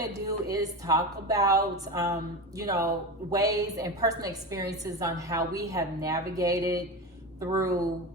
going to do is talk about, ways and personal experiences on how we have navigated through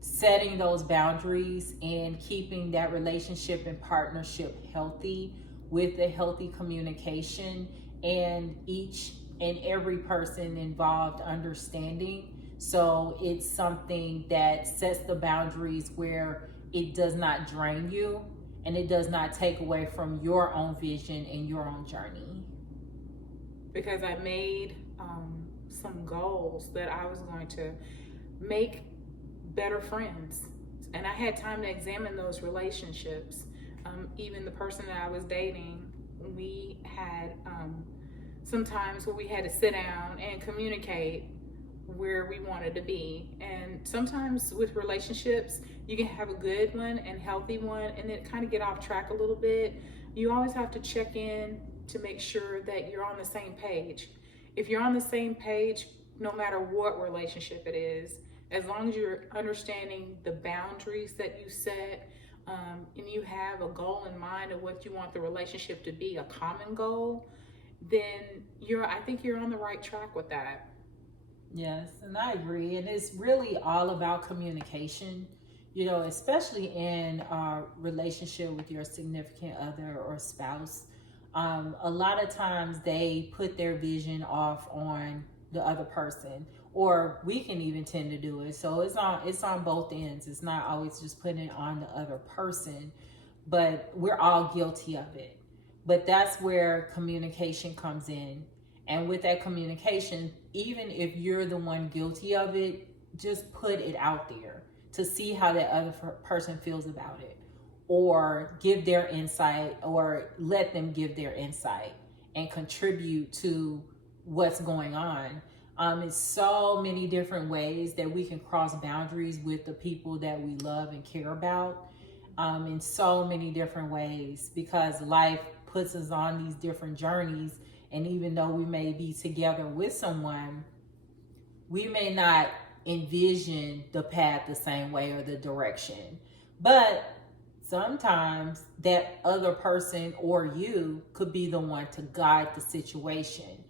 setting those boundaries and keeping that relationship and partnership healthy with the healthy communication and each and every person involved understanding. So it's something that sets the boundaries where it does not drain you and it does not take away from your own vision and your own journey. Because I made some goals that I was going to make better friends. And I had time to examine those relationships. Even the person that I was dating, we had some times where we had to sit down and communicate where we wanted to be. And sometimes with relationships, you can have a good one and healthy one and then kind of get off track a little bit. You always have to check in to make sure that you're on the same page. If you're on the same page, no matter what relationship it is, as long as you're understanding the boundaries that you set, and you have a goal in mind of what you want the relationship to be, a common goal, then I think you're on the right track with that. Yes, and I agree. And it's really all about communication, especially in a relationship with your significant other or spouse. A lot of times they put their vision off on the other person, or we can even tend to do it. So it's on both ends. It's not always just putting it on the other person, but we're all guilty of it. But that's where communication comes in. And with that communication, even if you're the one guilty of it, just put it out there to see how that other person feels about it, or give their insight, or let them give their insight and contribute to what's going on. It's so many different ways that we can cross boundaries with the people that we love and care about, in so many different ways, because life puts us on these different journeys. And even though we may be together with someone, we may not envision the path the same way or the direction. But sometimes that other person or you could be the one to guide the situation.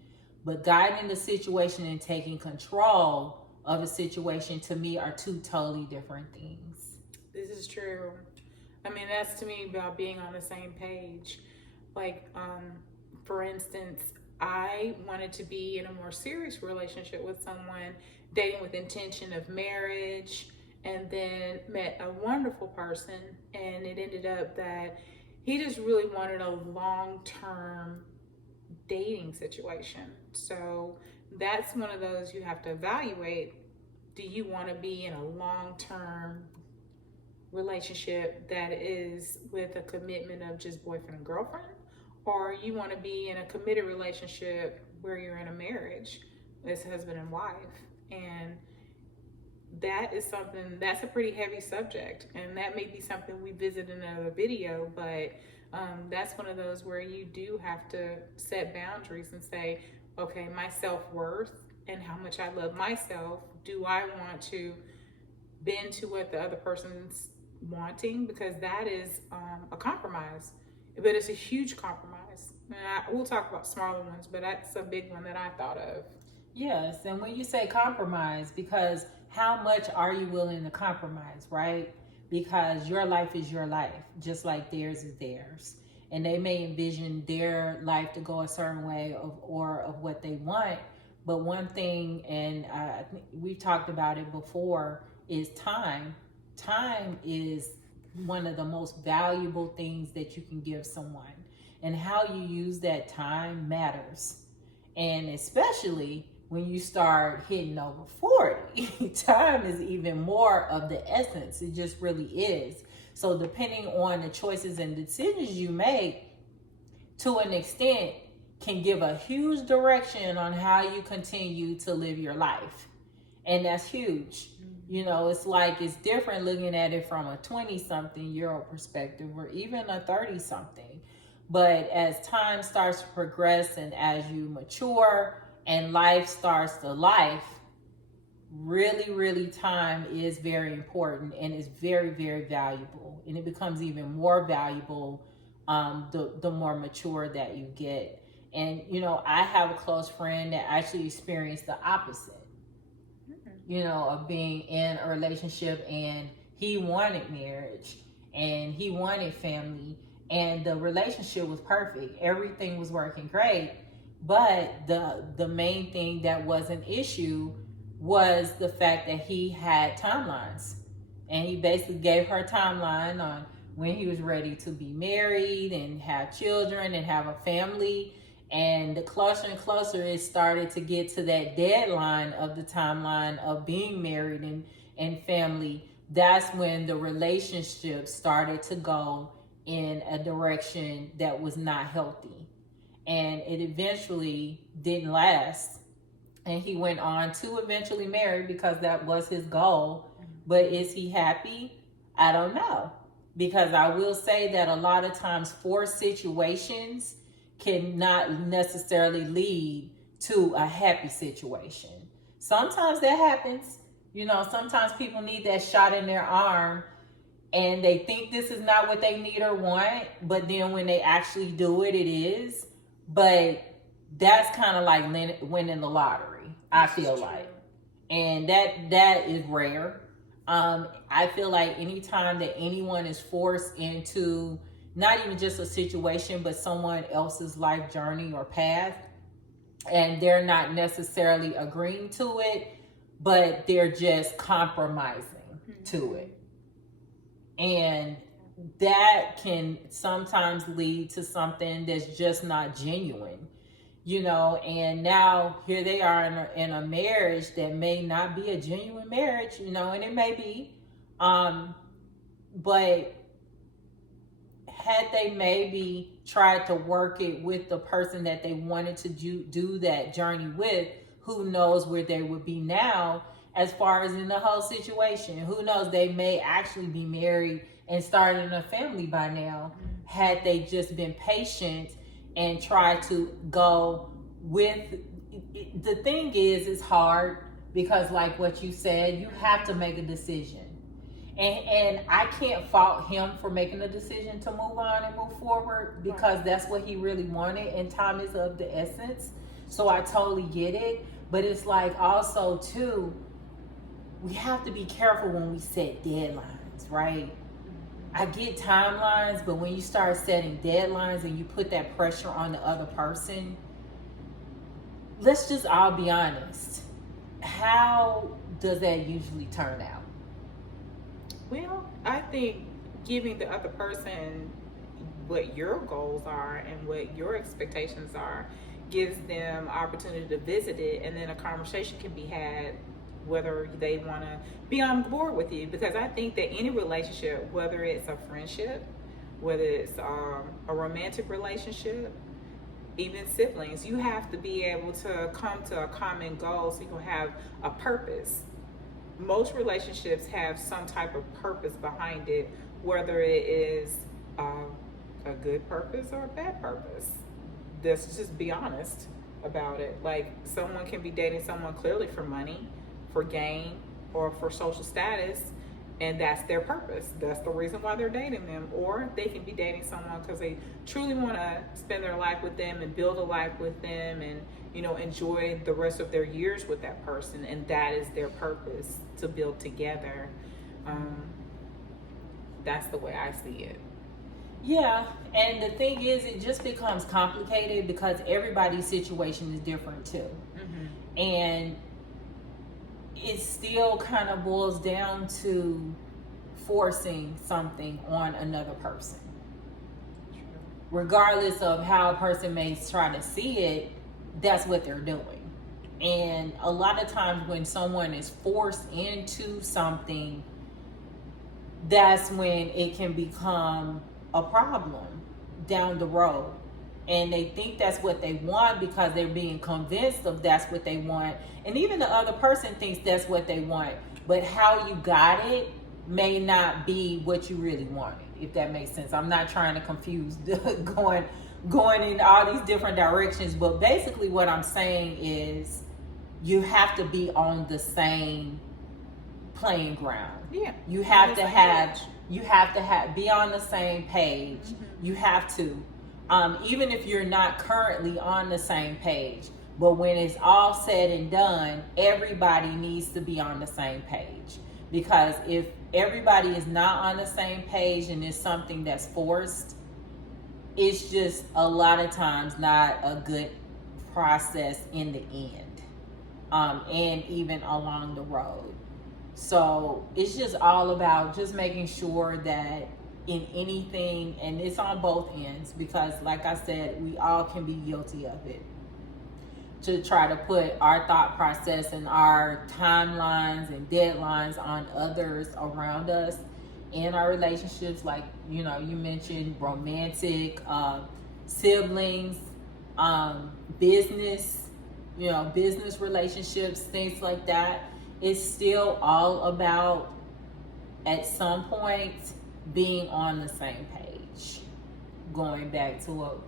But guiding the situation and taking control of a situation, to me, are two totally different things. This is true. I mean, that's to me about being on the same page. Like, for instance, I wanted to be in a more serious relationship with someone, dating with intention of marriage, and then met a wonderful person, and it ended up that he just really wanted a long-term dating situation. So that's one of those you have to evaluate. Do you want to be in a long-term relationship that is with a commitment of just boyfriend and girlfriend? Or you want to be in a committed relationship where you're in a marriage as husband and wife? And that is something, that's a pretty heavy subject. And that may be something we visit in another video, but that's one of those where you do have to set boundaries and say, okay, my self-worth and how much I love myself, do I want to bend to what the other person's wanting? Because that is a compromise. But it's a huge compromise. And we'll talk about smaller ones, but that's a big one that I thought of. Yes, and when you say compromise, because how much are you willing to compromise, right? Because your life is your life, just like theirs is theirs. And they may envision their life to go a certain way of what they want. But one thing, and we've talked about it before, is time. Time is one of the most valuable things that you can give someone, and how you use that time matters. And especially when you start hitting over 40, time is even more of the essence. It just really is. So depending on the choices and decisions you make, to an extent, can give a huge direction on how you continue to live your life. And that's huge. It's like, it's different looking at it from a 20-something-year-old perspective, or even a 30-something. But as time starts to progress and as you mature and life starts to life, really, really, time is very important and is very, very valuable. And it becomes even more valuable the more mature that you get. And I have a close friend that actually experienced the opposite, of being in a relationship, and he wanted marriage and he wanted family, and the relationship was perfect. Everything was working great. But the main thing that was an issue was the fact that he had timelines. And he basically gave her a timeline on when he was ready to be married and have children and have a family. And the closer and closer it started to get to that deadline of the timeline of being married and family, that's when the relationship started to go in a direction that was not healthy. And it eventually didn't last. And he went on to eventually marry because that was his goal. But is he happy? I don't know. Because I will say that a lot of times forced situations cannot necessarily lead to a happy situation. Sometimes that happens. Sometimes people need that shot in their arm and they think this is not what they need or want, but then when they actually do it, it is. But that's kind of like winning the lottery, I feel like. And that is rare. I feel like anytime that anyone is forced into not even just a situation, but someone else's life journey or path, and they're not necessarily agreeing to it, but they're just compromising to it. And that can sometimes lead to something that's just not genuine, and now here they are in a marriage that may not be a genuine marriage, and it may be, but had they maybe tried to work it with the person that they wanted to do that journey with, who knows where they would be now as far as in the whole situation. Who knows, they may actually be married and starting a family by now, had they just been patient and tried to go with. The thing is, it's hard because like what you said, you have to make a decision. And I can't fault him for making a decision to move on and move forward, because that's what he really wanted, and time is of the essence. So I totally get it. But it's like also too, we have to be careful when we set deadlines, right? I get timelines, but when you start setting deadlines and you put that pressure on the other person, let's just all be honest. How does that usually turn out? Well, I think giving the other person what your goals are and what your expectations are gives them opportunity to visit it, and then a conversation can be had whether they want to be on board with you. Because I think that any relationship, whether it's a friendship, whether it's a romantic relationship, even siblings, you have to be able to come to a common goal so you can have a purpose. Most relationships have some type of purpose behind it, whether it is a good purpose or a bad purpose. Let's just be honest about it. Like, someone can be dating someone clearly for money, for gain, or for social status, and that's their purpose. That's the reason why they're dating them. Or they can be dating someone because they truly want to spend their life with them and build a life with them, and enjoy the rest of their years with that person, and that is their purpose, to build together. That's the way I see it. Yeah, and the thing is, it just becomes complicated because everybody's situation is different too. And it still kind of boils down to forcing something on another person. Regardless of how a person may try to see it, that's what they're doing. And a lot of times when someone is forced into something, that's when it can become a problem down the road. And they think that's what they want because they're being convinced of that's what they want. And even the other person thinks that's what they want. But how you got it may not be what you really wanted, if that makes sense. I'm not trying to confuse going in all these different directions. But basically what I'm saying is you have to be on the same playing ground. Yeah. You have to have you have to be on the same page. You have to, even if you're not currently on the same page. But when it's all said and done, everybody needs to be on the same page. Because if everybody is not on the same page and it's something that's forced, it's just a lot of times not a good process in the end, and even along the road. So it's just all about just making sure that in anything, and it's on both ends, because like I said, we all can be guilty of it, to try to put our thought process and our timelines and deadlines on others around us in our relationships. Like, you mentioned romantic, siblings, business, business relationships, things like that. It's still all about, at some point, being on the same page. Going back to what,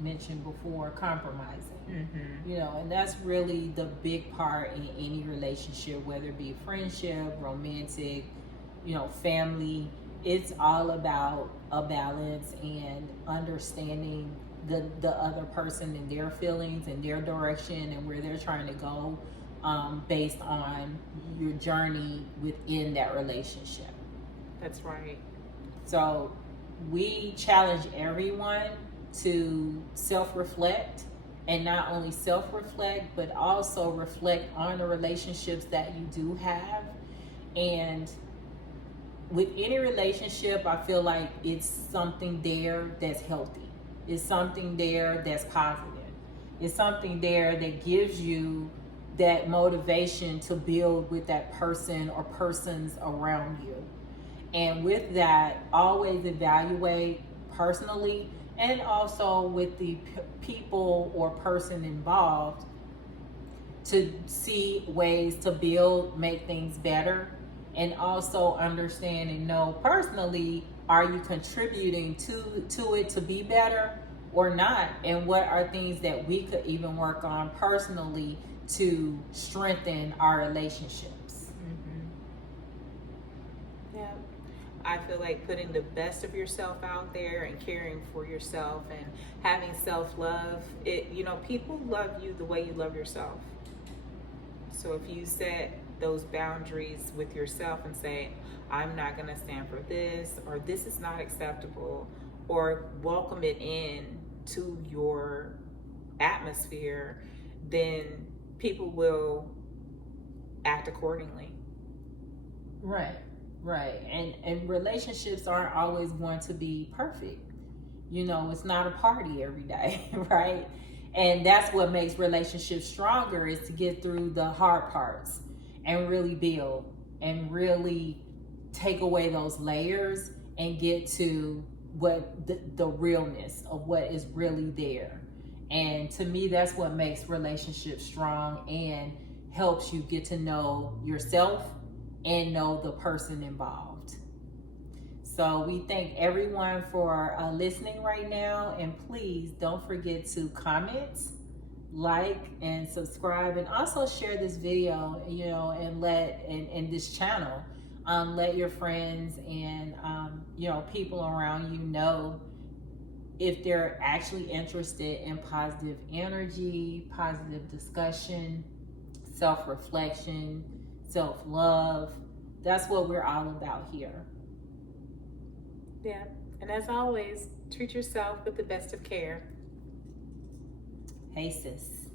mentioned before, compromising. And that's really the big part in any relationship, whether it be friendship, romantic, family. It's all about a balance and understanding the other person and their feelings and their direction and where they're trying to go, based on your journey within that relationship. That's right. So we challenge everyone to self-reflect, and not only self-reflect, but also reflect on the relationships that you do have. And with any relationship, I feel like it's something there that's healthy. It's something there that's positive. It's something there that gives you that motivation to build with that person or persons around you. And with that, always evaluate personally and also with the people or person involved to see ways to build, make things better, and also understand and know personally, are you contributing to it to be better or not? And what are things that we could even work on personally to strengthen our relationships? Yeah. I feel like putting the best of yourself out there and caring for yourself and having self-love, people love you the way you love yourself. So if you set those boundaries with yourself and say, I'm not going to stand for this, or this is not acceptable, or welcome it in to your atmosphere, then people will act accordingly. Right. And relationships aren't always going to be perfect. It's not a party every day, right? And that's what makes relationships stronger, is to get through the hard parts and really build and really take away those layers and get to what the realness of what is really there. And to me, that's what makes relationships strong and helps you get to know yourself and know the person involved. So we thank everyone for listening right now, and please don't forget to comment, like, and subscribe, and also share this video, and this channel. Let your friends and people around you know if they're actually interested in positive energy, positive discussion, self-reflection, self-love. That's what we're all about here. Yeah. And as always, treat yourself with the best of care. Hey, sis.